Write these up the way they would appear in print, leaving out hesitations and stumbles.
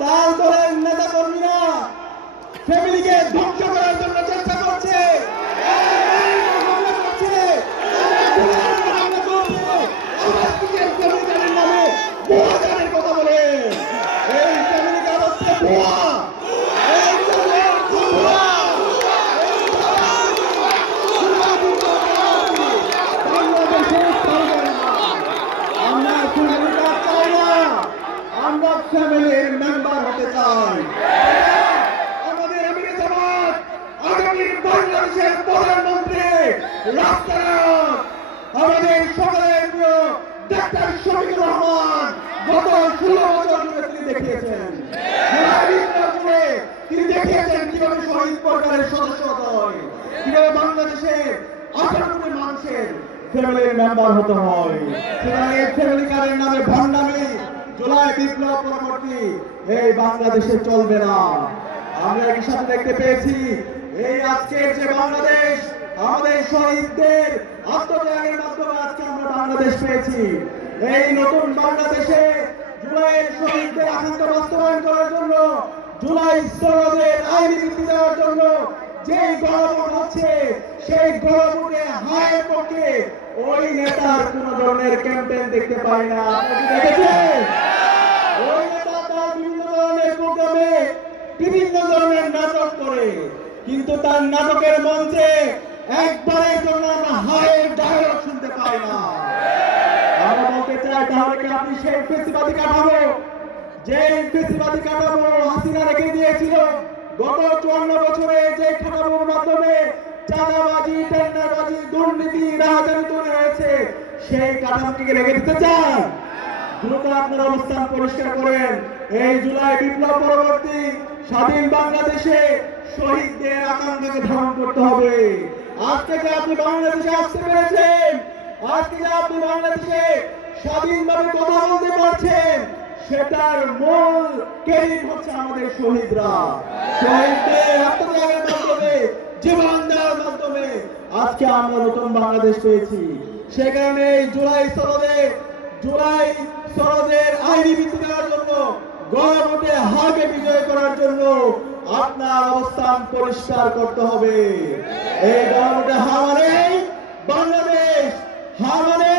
তার দলের নেতা কর্মীরা ফ্যামিলিকে ধ্বংস করার জন্য চেষ্টা করছে, হামলা করছে, হামলা করছে, আবার কিসের ফ্যামিলি গার্ডের নামে ভুয়া গানের কথা বলে। এই ফ্যামিলি গার্ড হচ্ছে ভুয়া, এই দলের ভুয়া। বাংলাদেশের সরকার না, আমরা ফ্যামিলি গার্ড চাই না, আমরা ফ্যামিলির মেম্বার হতে চাই। আমাদের আমিরে জামাত আগামী বাংলাদেশের প্রধানমন্ত্রী রাষ্ট্রনায়ক আমাদের সকলের প্রিয় ডাক্তার শফিকুর রহমান গত 16 বছর ধরে তিনি দেখিয়েছেন, তিনি দেখিয়েছেন কিভাবে শহীদ পরিবারের সদস্য হয়, কিভাবে বাংলাদেশের 18 কোটি মানুষের ফ্যামিলির মেম্বার হতে হয়। সুতরাং এই ফ্যামিলি কার্ডের নামে ভণ্ডামি জুলাই বিপ্লব পরবর্তী এই বাংলাদেশে চলবে না। আমরা একই সাথে দেখতে পেয়েছি এই আজকের যে বাংলাদেশ, আমাদের শহীদদের আত্মত্যাগের মাধ্যমে আজকে আমরা বাংলাদেশ পেয়েছি। এই নতুন বাংলাদেশে জুলাইয়ের শহীদদের আকাঙ্ক্ষা বাস্তবায়ন করার জন্য, জুলাই সনদের আইনি ভিত্তি দেওয়ার জন্য যে গণভোট হচ্ছে, সেই গণভোটে হায়ের পক্ষে ওই নেতার কোন ধরনের ক্যাম্পেইন দেখতে পাই না। দেখেছেন ওই নেতা তার বিভিন্ন ধরনের প্রোগ্রামে বিভিন্ন ধরনের নাটক করে, কিন্তু তার নাটকের মঞ্চে একবারের জন্য আমরা হায়ের ডায়লগ শুনতে পাই না। আমরা বলতে চাই তাহলে কি আপনি সেই ফেসিবাদী কাঠামো, যে ফেসিবাদী কাঠামো হাসিনা রেখে দিয়েছিল গত 54 বছরে, যে কাঠামোর মাধ্যমে চাঁদাবাজি, টেন্ডারবাজি, দুর্নীতি, রাহাজানি তৈরি হয়েছে, সেই কাঠামোটিকে রেখে দিতে চান? দ্রুত আপনার অবস্থান পরিষ্কার করেন। এই জুলাই বিপ্লব পরবর্তী স্বাধীন বাংলাদেশে শহীদদের আকাঙ্ক্ষাকে ধারণ করতে হবে। আজকে যে আপনি বাংলাদেশে আসতে পেরেছেন, আজকে যে আপনি বাংলাদেশে স্বাধীনভাবে কথা বলতে পারছেন, সেটার মূল ক্রেডিট হচ্ছে আমাদের শহীদরা। শহীদদের আত্মত্যাগের মাধ্যমে, জীবন দেওয়ার মাধ্যমে আজকে আমরা নতুন বাংলাদেশ পেয়েছি। সে কারণে জুলাই সনদের আইনি ভিত্তি দেওয়ার জন্য, গণভোটে হারকে বিজয় করার জন্য আপনার অবস্থান পরিষ্কার করতে হবে। এই গণভোটে হার মানে বাংলাদেশ, হার মানে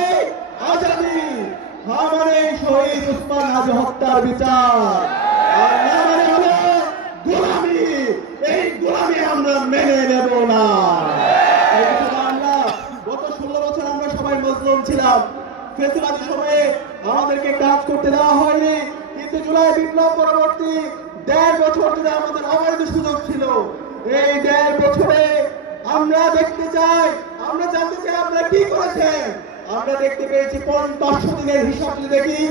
আজাদী, হার মানে শহীদ উসমান হাজি হত্যার বিচার, আর না মানে হলো গোলামি। এই গোলামি আমরা মেনে নেব না। আমরা গত 16 বছর আমরা সবাই মজলুম ছিলাম। ফেসিবাদী সময়ে আমাদেরকে কাজ করতে দেওয়া হয়নি, কিন্তু জুলাই বিপ্লব পরবর্তী 1.5 বছর ধরে আমাদের অবৈধ সুযোগ ছিল। এই 1.5 বছরে আমরা দেখতে চাই, আমরা জানতে চাই আপনারা কি করেছেন। আমরা দেখতে পেয়েছি 500 দিনের হিসাব যদি দেখি,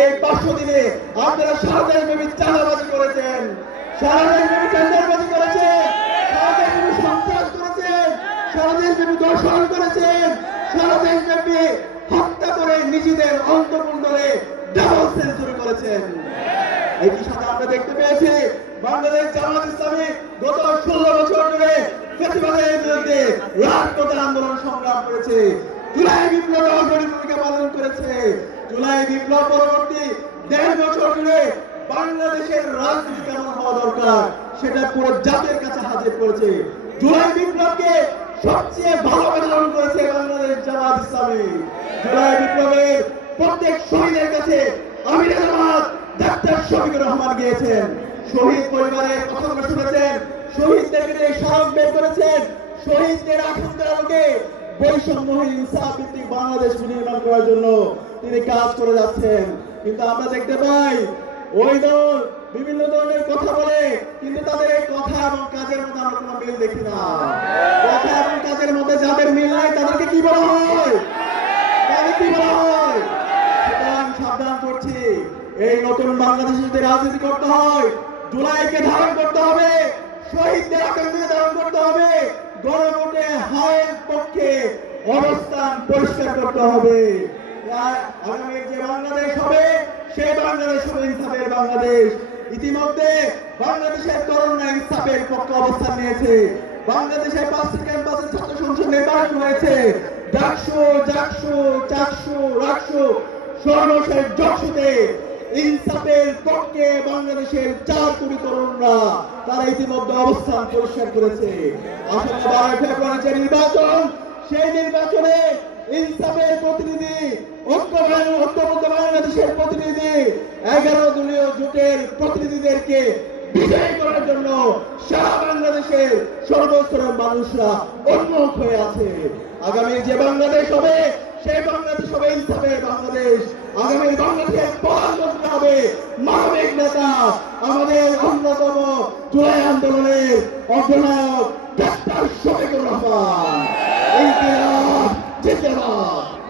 এই 500 দিনে আপনারা সারা দেশব্যাপী চাঁদাবাজি করেছেন, সারা দেশব্যাপী টেন্ডারবাজি করেছেন, সারা দেশব্যাপী সন্ত্রাস করেছেন, সারা দেশব্যাপী দর্শন করেছেন, সারা দেশব্যাপী হত্যা করে নিজেদের অন্তর্ভুক্ত করে ডাবল সেঞ্চুরি করেছেন। একই সাথে আমরা দেখতে পেয়েছি বাংলাদেশ জামাত ইসলামী গত 16 বছর ধরে ফেসিবাদের বিরুদ্ধে রাজপথে আন্দোলন সংগ্রাম করেছে, জুলাই বিপ্লবে অগ্রণী ভূমিকা পালন করেছে। জুলাই বিপ্লব পরবর্তী 1.5 বছর ধরে বাংলাদেশের রাজনীতি কেমন হওয়া দরকার সেটা পুরো জাতির কাছে হাজির করেছে। জুলাই বিপ্লবকে সবচেয়ে ভালো পালন করেছে বাংলাদেশ জামাত ইসলামী। জুলাই বিপ্লবের প্রত্যেক শহীদের কাছে আমিরে জামাত ডাক্তার শফিকুর রহমান গিয়েছেন, শহীদ পরিবারের কথা শুনেছেন, শহীদদেরকে স্মারক বের করেছেন, শহীদদের আকাঙ্ক্ষার আলোকে বৈষম্যহীন ইনসাফ ভিত্তিক বাংলাদেশ নির্মাণ করার জন্য তিনি কাজ করে যাচ্ছেন। কিন্তু আমরা দেখতে পাই ওই দল বিভিন্ন ধরনের কথা বলে, কিন্তু তাদের এই কথা এবং কাজের মধ্যে আমরা কোনো মিল দেখি না। কথা এবং কাজের মধ্যে যাদের মিল নাই তাদেরকে কি বলা হয়, তাদের কি বলা হয়? সুতরাং সাবধান করছি, এই নতুন বাংলাদেশে যদি রাজনীতি করতে হয়, জুলাইকে ধারণ করতে হবে, শহীদদের আকাঙ্ক্ষাকে ধারণ করতে হবে, গণভোটে হায়ের পক্ষে অবস্থান পরিষ্কার করতে হবে। আগামী যে বাংলাদেশ হবে সেই বাংলাদেশ হবে ইনসাফের বাংলাদেশ। ইতিমধ্যে বাংলাদেশের তরুণরা ইনসাফের পক্ষে অবস্থান নিয়েছে। বাংলাদেশে 5টি ক্যাম্পাসে ছাত্র সংসদ নির্বাচন হয়েছে। ডাকসু, জাকসু, চাকসু, রাকসু, সর্বশেষ জকসুতে ইনসাফের পক্ষে বাংলাদেশের 4 কোটি তরুণরা তারা ইতিমধ্যে অবস্থান পরিষ্কার করেছে। আসন্ন 12 ফেব্রুয়ারি যে নির্বাচন, সেই নির্বাচনে ইনসাফের প্রতিনিধি, ঐক্যবদ্ধ বাংলাদেশের প্রতিনিধি, 11 দলীয় জোটের প্রতিনিধিদেরকে বিজয়ী করার জন্য সারা বাংলাদেশের সর্বস্তরের মানুষরা উন্মুখ হয়ে আছে। আগামী যে বাংলাদেশ হবে, সেই বাংলাদেশ হবে ইনসাফের বাংলাদেশ। আগামী বাংলাদেশের প্রধানমন্ত্রী হবে মানবিক নেতা, আমাদের অন্যতম জুলাই আন্দোলনের অগ্রনায়ক ডাক্তার শফিকুর রহমান। ইনকিলাব জিন্দাবাদ।